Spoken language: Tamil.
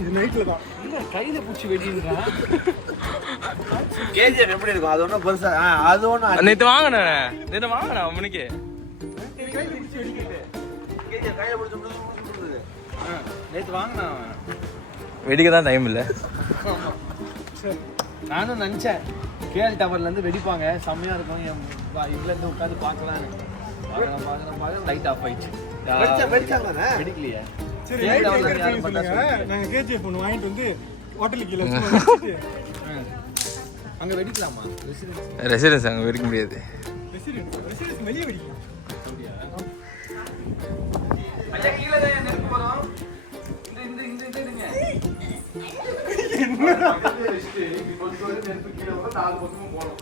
இது நைட்ல தான் கையில பூச்சி வெடின்றா. கேஜிஎஃப் எப்படி இருக்கும்? அது ஒன்றும் பெருசா அது ஒன்றும் நேற்று வாங்கினேன் அவனுக்கு. கேஜிஎஃப் கையை பிடிச்சி நேற்று வாங்கினான். வெடிக்க தான் டைம் இல்லை. நானும் நினச்சேன் கேஎல் டவர்லேருந்து வெடிப்பாங்க, செம்மையாக இருக்கும், இதுலேருந்து உட்காந்து பார்க்கலான்னு. பார்க்குறேன் லைட் ஆஃப் ஆயிடுச்சு. வெடிக்கலையே. சரி நாங்கள் கேஜிஎஃப் ஒன்று வாங்கிட்டு வந்து ஹோட்டலுக்கு கீழே அங்கே வெடிக்கலாமா? ரெசிடென்ஸ் அங்கே வெடிக்க முடியாது. ரெசிடென்ஸ் வெளியே வெடிக்கலாம். கீழே தான் நெருப்பு போகிறோம். நெருப்பு கீழே வரும், 4 பக்கமும் போகணும்.